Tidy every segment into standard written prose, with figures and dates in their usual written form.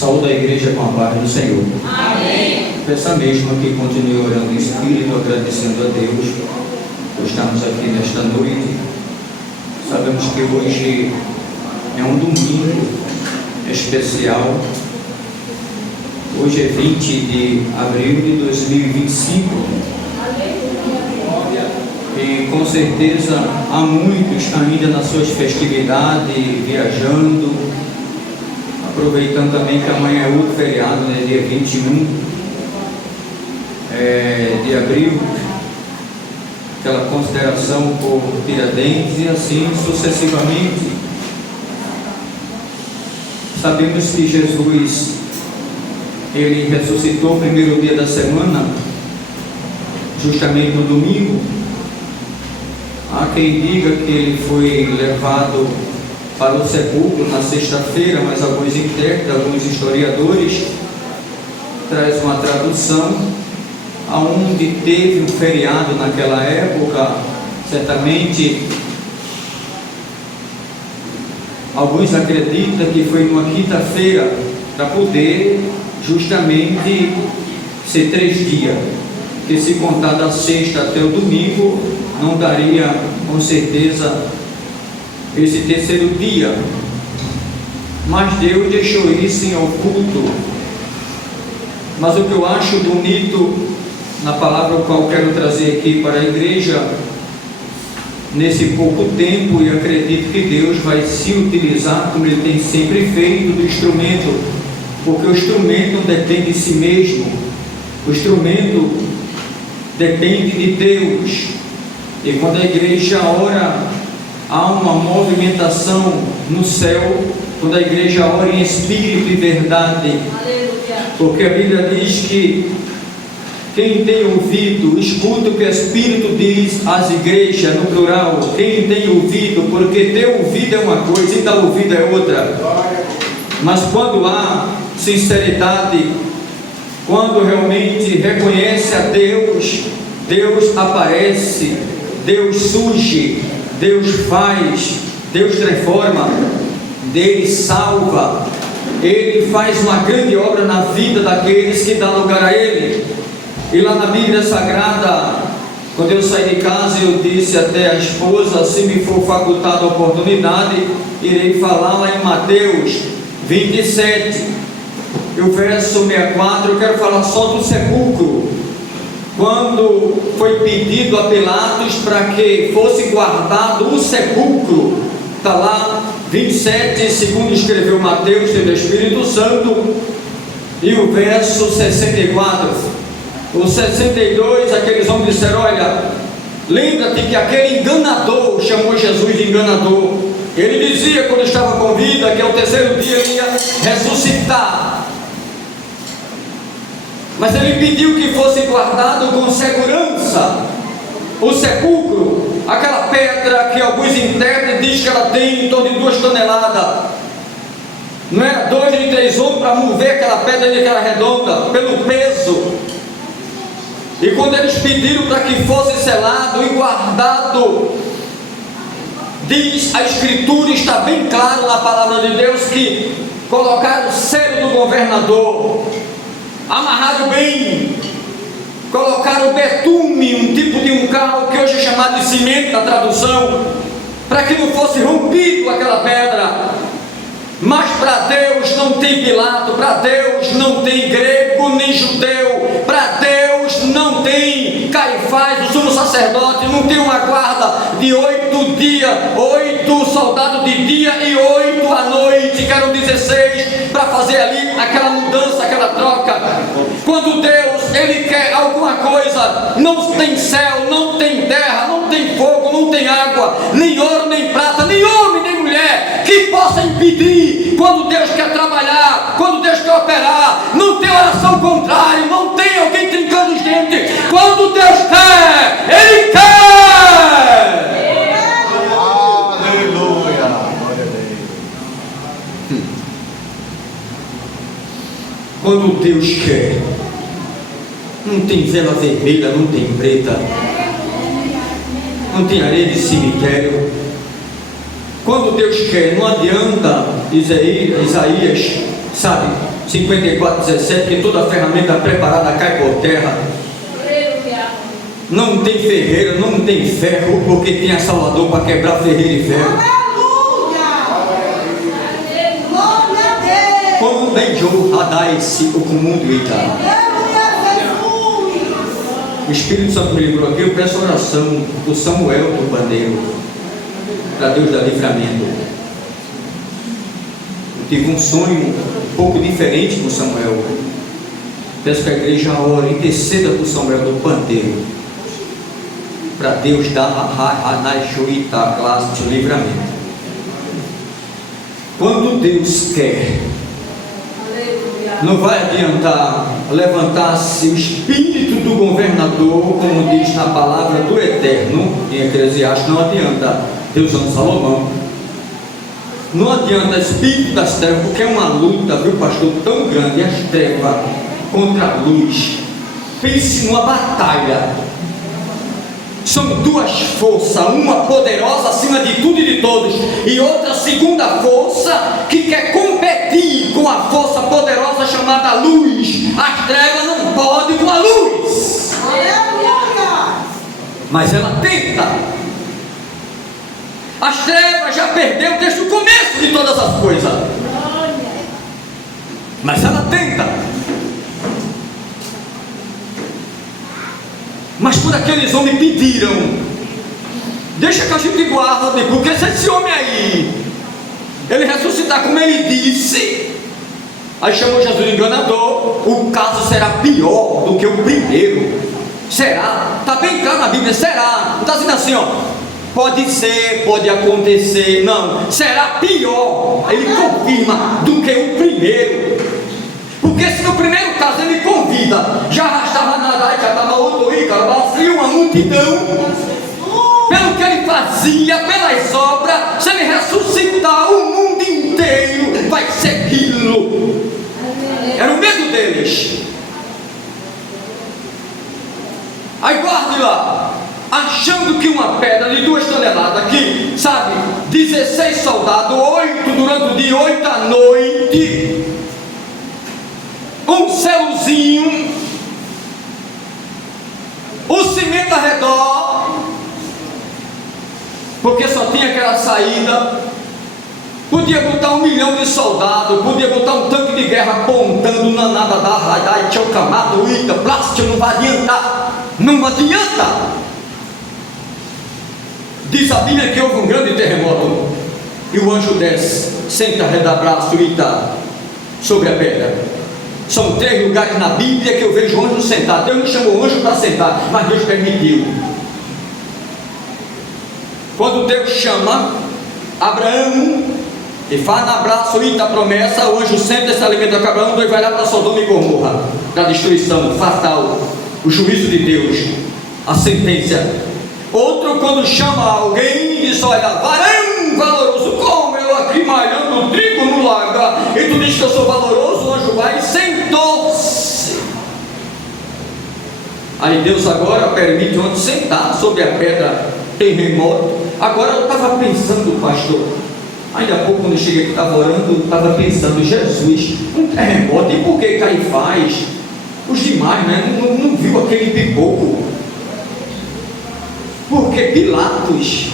Saúde a igreja com a paz do Senhor. Amém. Peça mesmo que continue orando em espírito, agradecendo a Deus por estarmos aqui nesta noite. Sabemos que hoje é um domingo especial. Hoje é 20 de abril de 2025. E com certeza há muitos ainda nas suas festividades, viajando, aproveitando também que amanhã é outro feriado, né, dia 21 de abril, aquela consideração por Tiradentes e assim sucessivamente. Sabemos que Jesus, ele ressuscitou o primeiro dia da semana, justamente no domingo. Há quem diga que ele foi levado para o sepulcro na sexta-feira, mas alguns intérpretes, alguns historiadores trazem uma tradução aonde teve um feriado naquela época. Certamente alguns acreditam que foi numa quinta-feira, para poder justamente ser 3 dias, que se contar da sexta até o domingo não daria com certeza esse terceiro dia, mas Deus deixou isso em oculto. Mas o que eu acho bonito na palavra o qual quero trazer aqui para a igreja nesse pouco tempo, e acredito que Deus vai se utilizar, como Ele tem sempre feito, do instrumento, porque o instrumento não depende de si mesmo, o instrumento depende de Deus. E quando a igreja ora, há uma movimentação no céu, quando a igreja ora em espírito e verdade. Aleluia. Porque a Bíblia diz que quem tem ouvido, escuta o que o Espírito diz às igrejas, no plural. Quem tem ouvido, porque ter ouvido é uma coisa e dar ouvido é outra. Mas quando há sinceridade, quando realmente reconhece a Deus, Deus aparece, Deus surge, Deus faz, Deus transforma, Deus salva, Ele faz uma grande obra na vida daqueles que dão lugar a Ele. E lá na Bíblia Sagrada, quando eu saí de casa, eu disse até a esposa, se me for facultada a oportunidade, irei falar lá em Mateus 27, e o verso 64, eu quero falar só do sepulcro. Quando foi pedido a Pilatos para que fosse guardado o sepulcro, está lá 27, segundo escreveu Mateus, pelo Espírito Santo, e o verso 64, o 62, aqueles homens disseram: olha, lembra-te que aquele enganador chamou Jesus de enganador. Ele dizia, quando estava com vida, que ao terceiro dia ele ia ressuscitar. Mas ele pediu que fosse guardado com segurança o sepulcro, aquela pedra que alguns intérpretes dizem que ela tem em torno de 2 toneladas. Não era 2 nem 3 homens para mover aquela pedra que era redonda, pelo peso. E quando eles pediram para que fosse selado e guardado, diz a Escritura, está bem claro na palavra de Deus, que colocaram o selo do governador, amarraram bem, colocaram betume, um tipo de um cal que hoje é chamado de cimento na tradução, para que não fosse rompido aquela pedra. Mas para Deus não tem Pilato, para Deus não tem grego nem judeu, para Deus não tem Caifás, o sumo sacerdote, não tem uma guarda de 8 dias, 8 soldados de dia e 8 à noite, que eram 16, para fazer ali aquela mudança, aquela troca. Quando Deus, Ele quer alguma coisa, não tem céu, não tem terra, não tem fogo, não tem água, nem ouro, nem prata, nem homem, nem mulher, que possa impedir. Quando Deus quer trabalhar, quando Deus quer operar, não tem oração contrária, não tem alguém trincando os dentes. Quando Deus quer, Ele quer. Aleluia. Quando Deus quer, não tem vela vermelha, não tem preta, não tem areia de cemitério. Quando Deus quer, não adianta Isaías Sabe, 54:17, que toda ferramenta preparada cai por terra. Não tem ferreiro, não tem ferro, porque tem a Salvador para quebrar ferreiro e ferro. Como bem Joe Radai-se o comum do Ita. O Espírito Santo me lembrou aqui, eu peço oração do Samuel do Bandeiro, para Deus dar livramento. Eu tive um sonho um pouco diferente com Samuel. Peço que a igreja ore, interceda por Samuel do Bandeiro, para Deus dar a classe de livramento. Quando Deus quer, não vai adiantar levantar-se o espírito do governador, como diz na palavra do Eterno, em Eclesiastes, não adianta. Deus ama Salomão. Não adianta espírito das trevas, porque é uma luta, viu, pastor, tão grande, as trevas contra a luz. Pense numa batalha. São duas forças, uma poderosa acima de tudo e de todos, e outra segunda força que quer competir com a força poderosa chamada luz. As trevas não podem com a luz. Mas ela tenta. As trevas já perdeu desde o começo de todas as coisas. Mas ela tenta. Mas por aqueles homens pediram, deixa que a gente guarde, porque se esse homem aí, ele ressuscitar como ele disse, aí chamou Jesus de enganador, o caso será pior do que o primeiro. Será? Está bem claro na Bíblia, será? Não está dizendo assim, ó, pode ser, pode acontecer, não, será pior, ele confirma, do que o primeiro. Porque se no primeiro caso ele convida, já arrastava nada, já estava outro rico, e uma multidão, pelo que ele fazia, pelas obras, se ele ressuscitar, o mundo inteiro vai segui-lo. Era o medo deles. Aí guarde lá, achando que uma pedra de 2 toneladas, aqui, sabe, 16 soldados, 8 durante o dia, 8 à noite, um céuzinho, o cimento ao redor, porque só tinha aquela saída. Podia botar 1 milhão de soldados, podia botar um tanque de guerra apontando na nada da radar, tinha o camado, ita, plástico, não vai adiantar, não adianta. Diz a Bíblia que houve um grande terremoto, e o anjo desce, senta, reda braço, ita, sobre a pedra. São 3 lugares na Bíblia que eu vejo o anjo sentado. Deus não chamou o anjo para sentar, mas Deus permitiu. Quando Deus chama Abraão e faz no abraço e a promessa, o anjo senta e se alimenta com Abraão, Deus vai lá para Sodoma e Gomorra, para a destruição fatal, o juízo de Deus, a sentença. Outro, quando chama alguém e diz, olha, varão valoroso, como eu aqui malhando trigo no lagar, e tu diz que eu sou valoroso, o anjo vai e sentou-se. Aí Deus agora permite o anjo sentar sobre a pedra, terremoto. Agora eu estava pensando, pastor, ainda há pouco quando eu cheguei aqui, estava orando, eu estava pensando, Jesus, um terremoto, e por que Caifás, os demais, né, não viu aquele pipoco? Porque Pilatos,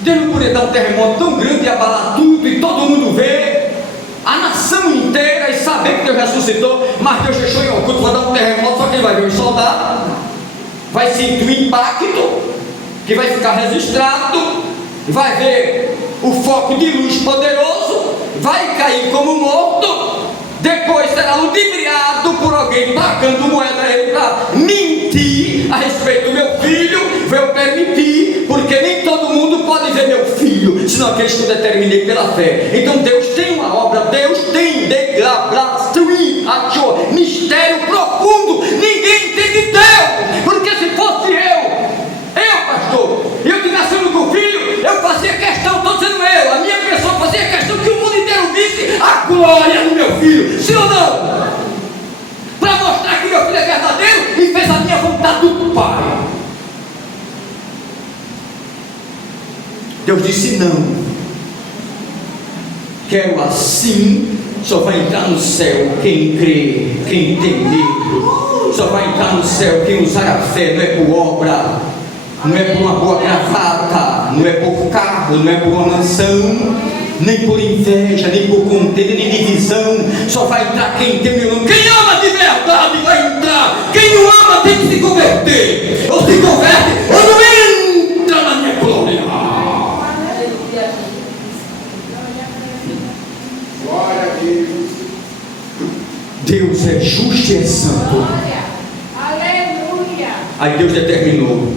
Deus não podia dar um terremoto tão grande e abalar tudo e todo mundo ver, a nação inteira, e saber que Deus ressuscitou, mas Deus deixou em oculto, vai dar um terremoto, só quem vai ver os soldados, vai sentir o impacto, que vai ficar registrado, vai ver o foco de luz poderoso, vai cair como morto, depois será ludibriado por alguém pagando moeda a ele para mentir a respeito do meu filho. Veio permitir, porque nem todo mundo pode ver meu filho, senão aqueles que eu determinei pela fé. Então Deus tem uma obra, Deus tem mistério profundo, ninguém entende Deus, porque se fosse eu pastor, eu que nascendo com o filho, eu fazia questão, estou dizendo eu, a minha pessoa fazia questão que o mundo inteiro visse a glória do meu filho, sim ou não? Para mostrar que meu filho é verdadeiro e fez a minha vontade do Pai. Deus disse não, quero assim Só vai entrar no céu quem crê, quem tem medo. Só vai entrar no céu quem usar a fé, não é por obra, não é por uma boa gravata, não é por carro, não é por uma mansão, nem por inveja, nem por contenda, nem divisão. Só vai entrar quem tem meu nome. Quem ama de verdade vai entrar. Quem não ama tem que se converter. Ou se converte, ou não entra na minha glória. Glória a Deus. Deus é justo e é santo. Aleluia. Aí Deus determinou.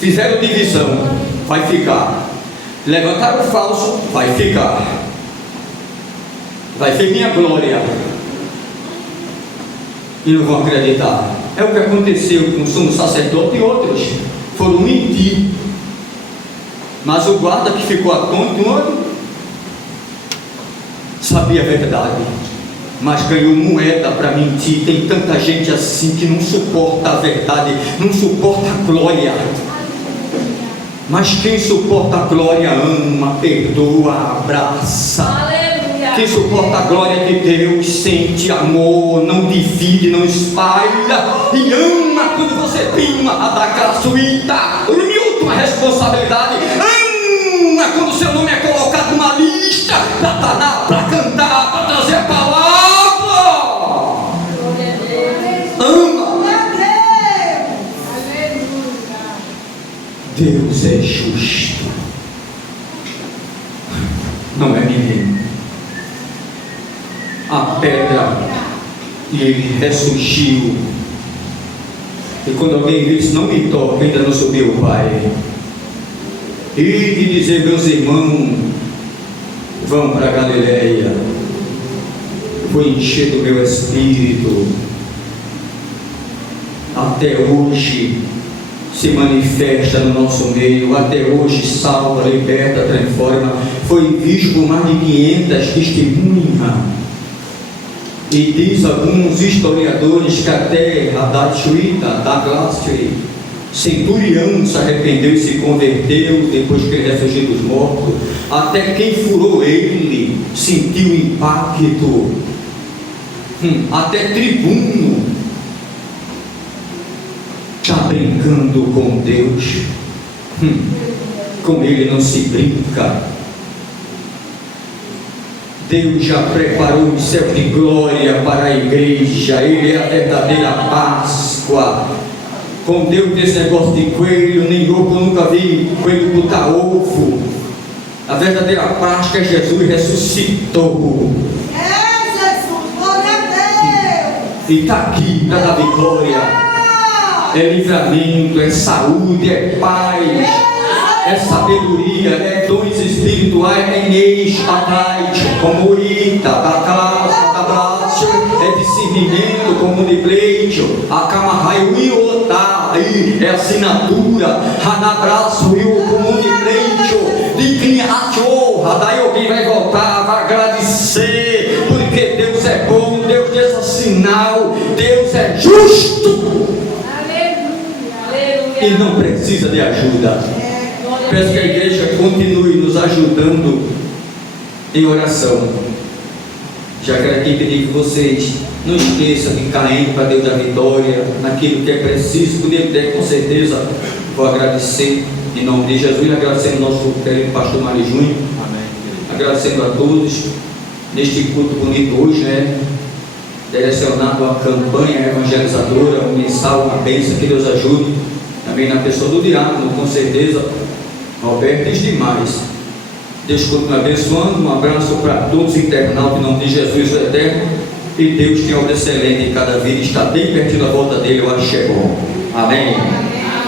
Fizeram divisão, vai ficar. Levantaram o falso, vai ficar. Vai ver minha glória. E não vão acreditar. É o que aconteceu com o sumo sacerdote e outros. Foram mentir. Mas o guarda que ficou atônito, sabia a verdade, mas ganhou moeda para mentir. Tem tanta gente assim que não suporta a verdade, não suporta a glória. Mas quem suporta a glória ama, perdoa, abraça. Aleluia. Quem suporta a glória de Deus sente amor, não divide, não espalha e ama quando você tem uma gratuita, uma responsabilidade. Ama quando seu nome é colocado numa lista para cantar, para trazer a palavra. Ama. Deus é justo, não é menino. A pedra lhe ressurgiu. E quando alguém disse, não me toque, ainda não subiu o Pai. E de dizer, meus irmãos, vão para Galileia. Foi encher do meu espírito. Até hoje se manifesta no nosso meio, até hoje salva, liberta, transforma. Foi visto por mais de 500 testemunhas. E diz alguns historiadores que até Hadad-Shuita, centurião, se arrependeu e se converteu depois que ele ressurgiu dos mortos. Até quem furou ele sentiu o impacto. Até tribuno está brincando com Deus. Com ele não se brinca. Deus já preparou o céu de glória para a igreja. Ele é a verdadeira Páscoa. Com Deus desse negócio de coelho, nem ovo, eu nunca vi coelho botar ovo. A verdadeira Páscoa é Jesus ressuscitou. É Jesus, glória a Deus. E está aqui para dar vitória. É livramento, é saúde, é paz, é sabedoria, é dons espirituais, é inês, como ita, abraço, é discernimento, como de pleito, a camarraio e otá, é assinatura, anabraço e o como de pleito, de quem achou, daí alguém vai voltar, vai agradecer, porque Deus é bom, Deus desse sinal, Deus é justo. E não precisa de ajuda. Peço que a igreja continue nos ajudando em oração. Já quero aqui pedir que vocês não esqueçam de cair para Deus da vitória, naquilo que é preciso, quando Ele der, com certeza vou agradecer em nome de Jesus, agradecendo ao nosso querido pastor Mário Júnior, agradecendo a todos neste culto bonito hoje, direcionado à campanha evangelizadora, mensal, uma bênção, que Deus ajude. Também na pessoa do diácono, com certeza, Roberto, e demais. Deus continue abençoando. Um abraço para todos os internautas, em nome de Jesus o Eterno. E Deus tem obra excelente em cada vida, está bem pertinho da volta dele, eu acho que é bom. Amém.